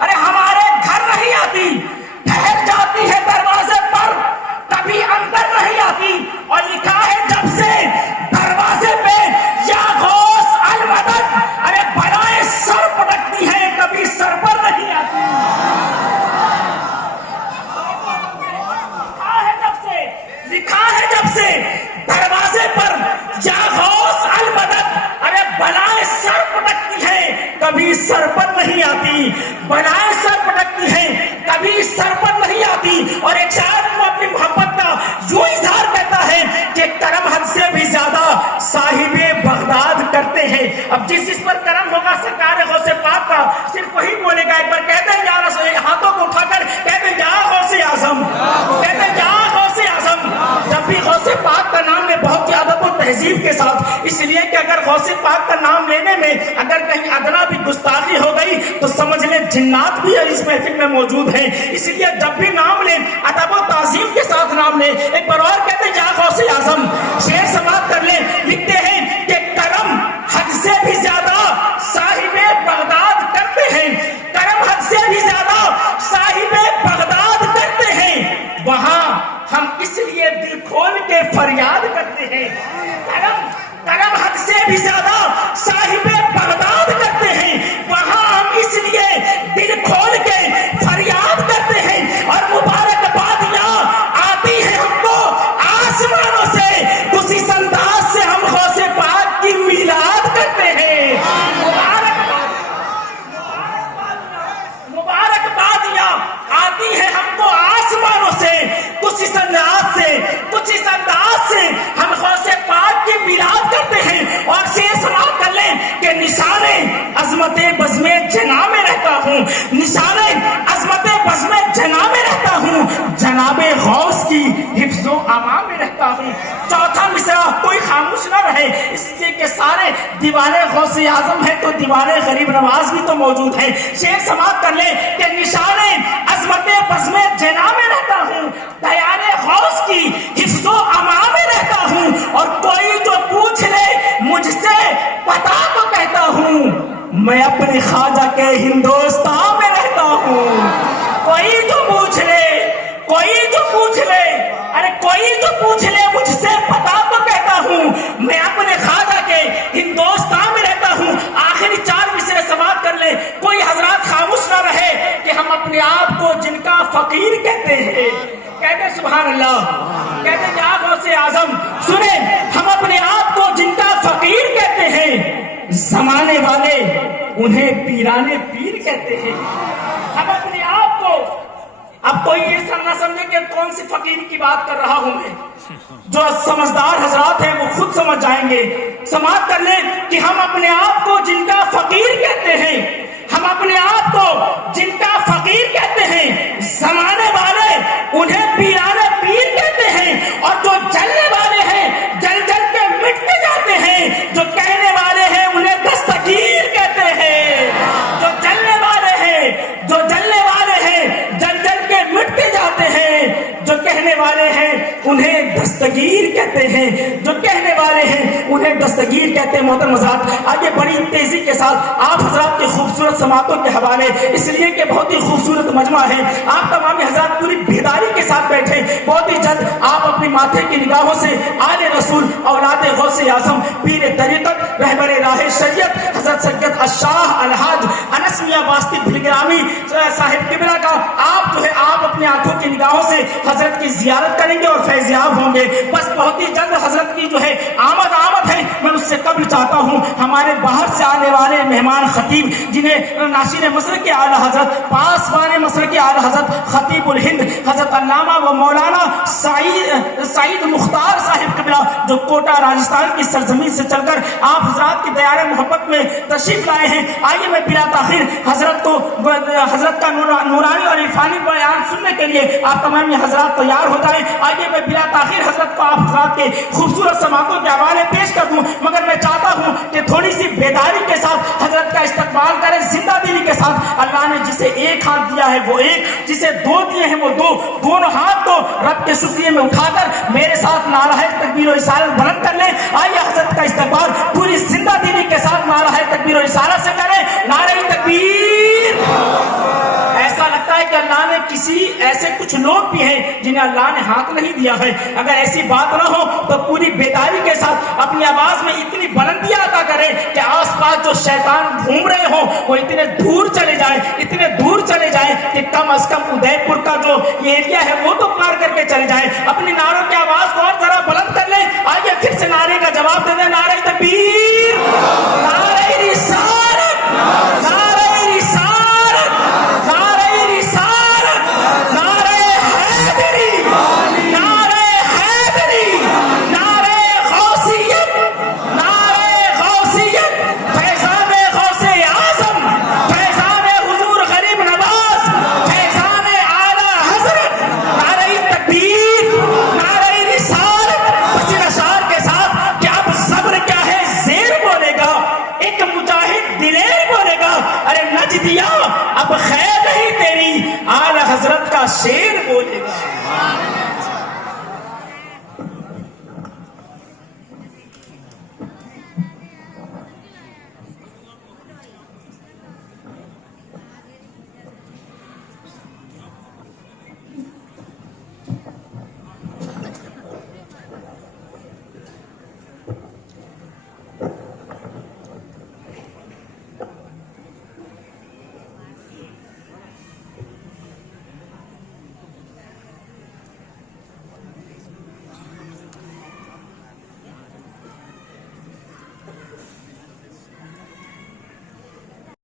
ارے ہمارے گھر نہیں آتی، ٹھہر جاتی ہے دروازے پر، کبھی اندر نہیں آتی، اور لکھا ہے جب سے دروازے پہ یا غوث المدد، ارے بلائیں سر پٹکتی ہیں، کبھی سر پر نہیں آتی۔ لکھا ہے جب سے دروازے پر یا غوث المدد، ارے بلائیں سر پٹکتی ہیں، کبھی سر پر نہیں آتی، بلائیں سر پٹکتی ہیں، کبھی سر پر نہیں آتی۔ اور ایک شاعر کو اپنی محبت کا یوں اظہار کرتا ہے کہ کرم حد سے بھی زیادہ صاحب بغداد کرتے ہیں۔ اب جس پر کرم ہوگا سرکار غوث پاک کا، صرف وہی بولے گا۔ ایک بار کہتے ہیں یا رسول، ہاتھوں کو اٹھا کر کہتے ہیں یا غوث اعظم، کہتے ہیں یا غوث اعظم۔ جب بھی غوث پاک کا نام لے بہت ہی ادب و تہذیب کے ساتھ، اس لیے کہ اگر غوث پاک کا نام لینے میں اگر کہیں ادنا بھی گستاخی ہو گئی تو سمجھ لیں جنات بھی اس محفل میں موجود ہیں۔ اس لیے جب بھی نام لیں ادب و تعظیم کے ساتھ نام لیں۔ ایک بار اور کہتے ہیں یا غوث اعظم، شعر سماعت کر لیں۔ لکھتے ہیں کہ کرم حد سے بھی زیادہ صاحب بغداد کرتے ہیں، کرم حد سے بھی زیادہ صاحب بغداد کرتے ہیں، وہاں ہم اس لیے دل کھول کے فریاد کرتے ہیں۔ کرم حد سے بھی زیادہ صاحب بغداد کرتے ہیں، وہاں ہم اس لیے دل کھول کے فریاد کرتے ہیں۔ اور مبارکبادیاں آتی ہیں ہم کو آسمانوں سے، اسی انداز سے ہم غوث پاک کی میلاد کرتے ہیں۔ مبارکبادیاں آتی ہیں ہم کو آسمانوں سے، کچھ اس انداز سے، کچھ اس انداز سے ہم غوث پاک کی میلاد کرتے ہیں۔ اور شعر سماعت کر لیں کہ نشان عظمت بزم جنا میں رہتا ہوں، نشان عظمت بزم جنا میں رہتا ہوں، جناب غوث کی حفظ و امان میں رہتا ہوں۔ چوتھا مصرع کوئی خاموش نہ رہے، اس لیے کہ سارے دیوانے غوث اعظم ہے تو دیوانے غریب نواز بھی تو موجود ہے۔ شعر سماعت کر لیں کہ نشان عظمت بزم جنا میں رہتا ہوں، دیار غوث کی حفظ و امان میں رہتا ہوں، اور کوئی جو پوچھ لے مجھ سے پتا تو کہتا ہوں، میں اپنے خواجہ کے ہندوستان میں رہتا ہوں۔ کوئی جو پوچھ لے، کوئی جو پوچھ لے، ارے کوئی جو پوچھ لے مجھ سے پتا تو کہتا ہوں، میں اپنے خواجہ کے ہندوستان میں رہتا ہوں۔ آخری چار مصرے سماعت کر لیں، کوئی حضرات خاموش نہ رہے کہ ہم اپنے آپ کو جن کا فقیر کہتے ہیں، کہتے ہیں سبحان اللہ، کہتے ہیں یا غوث اعظم۔ سنیں، ہم اپنے آپ کو جن کا فقیر کہتے ہیں، زمانے والے انہیں پیرانے پیر کہتے ہیں۔ ہم اپنے آپ کو، اب کوئی یہ نہ سمجھے کہ کون سی فقیر کی بات کر رہا ہوں میں، جو سمجھدار حضرات ہیں وہ خود سمجھ جائیں گے۔ سماعت کر لیں کہ ہم اپنے آپ کو جن کا فقیر کہتے ہیں، ہم اپنے آپ کو جن کا فقیر کہتے ہیں، زمانے والے انہیں پیرانے پیر کہتے ہیں، اور جو جلنے والے ہیں جل جل کے مٹتے جاتے ہیں، جو کہنے والے ہیں انہیں دستگیر کہتے ہیں، جو جلنے والے ہیں، جو جلنے والے ہیں جل جل کے مٹتے جاتے ہیں، جو کہنے والے ہیں انہیں دستگیر کہتے ہیں، جو کہنے والے ہیں انہیں دستگیر کہتے ہیں۔ محترم حضرات، آگے بڑی تیزی کے ساتھ آپ حضرات کے خوبصورت سماعتوں کے حوالے، اس لیے کہ بہت ہی خوبصورت مجمع ہے، آپ تمام حضرات پوری بیداری کے ساتھ بیٹھے، بہت ہی جلد آپ اپنی ماتھے کی نگاہوں سے آل رسول، اولاد غوث اعظم، پیر طریقت، رہبر راہ شریعت حضرت سید الشاہ الحاج انس میاں واسطی بھلگرامی صاحب قبلہ کا آپ جو ہے آپ اپنی آنکھوں کی نگاہوں سے حضرت کی زیارت کریں گے اور فیض یاب ہوں گے۔ بس بہت ہی جلد حضرت کی جو ہے آمد ہے، میں اس سے قبل چاہتا ہوں ہمارے باہر سے آنے والے مہمان خطیب، جنہیں ناصر مصر کے اعلی حضرت، پاسبان مصر کے اعلی حضرت خطیب الہند حضرت علامہ و مولانا سعید مختار صاحب قبلہ، جو کوٹا راجستھان کی سرزمین سے چل کر آپ حضرات کی دیار محبت میں تشریف لائے ہیں۔ آئیے میں بلا تاخیر حضرت کا نورانی اور عرفانی بیان سننے کے لیے آپ تمام حضرات تیار ہو جائیں۔ آئیے میں بلا تاخیر حضرت کو آپ حضرات کے خوبصورت سماعتوں کے حوالے پیش کر دوں، مگر میں چاہتا ہوں کہ تھوڑی سی بیداری کے ساتھ حضرت کا استقبال کریں، زندہ دلی کے ساتھ۔ اللہ نے جسے ایک ہاتھ دیا ہے وہ ایک، جسے دو دیے ہیں وہ دو، دونوں ہاتھ کو رب کے شکریہ میں اٹھا کر میرے ساتھ نعرہ تکبیر و رسالت بلند کر لیں۔ آئیے حضرت کا استقبال پوری زندہ دلی کے ساتھ نعرہ تکبیر و رسالت سے کریں۔ نعرہ تکبیر، کچھ لوگ بھی ہیں جنہیں اللہ نے ہاتھ نہیں دیا ہے. اگر ایسی بات نہ ہو تو پوری بیداری کے ساتھ اپنی آواز میں اتنی بلندیاں عطا کریں کہ آس پاس جو شیطان گھوم رہے ہوں وہ اتنے دور چلے جائیں کہ کم از کم ادے پور کا جو ایریا ہے وہ تو پار کر کے چلے جائیں. اپنی نعروں کی آواز کو اور ذرا بلند کر لیں. آئیے پھر سے نعرے کا جواب دے دیں. نعرہ تکبیر، نعرہ رسالت، نعرہ رسالت، نعرہ رسالت، نعرہ حیدری، نعرہ حیدری، نعرہ غوثیت، نعرہ غوثیت، فیضان غوث اعظم، فیضان حضور غریب نواز، فیضان اعلیٰ حضرت، نعرہ تکبیر، نعرہ رسالت. پسین اشعار کے ساتھ کہ اب صبر کیا ہے زیر بولے گا، ایک مجاہد دلیر بولے گا. ارے نجدیا اب خیر نہیں تیری، اعلیٰ حضرت کا شیر بولے گا.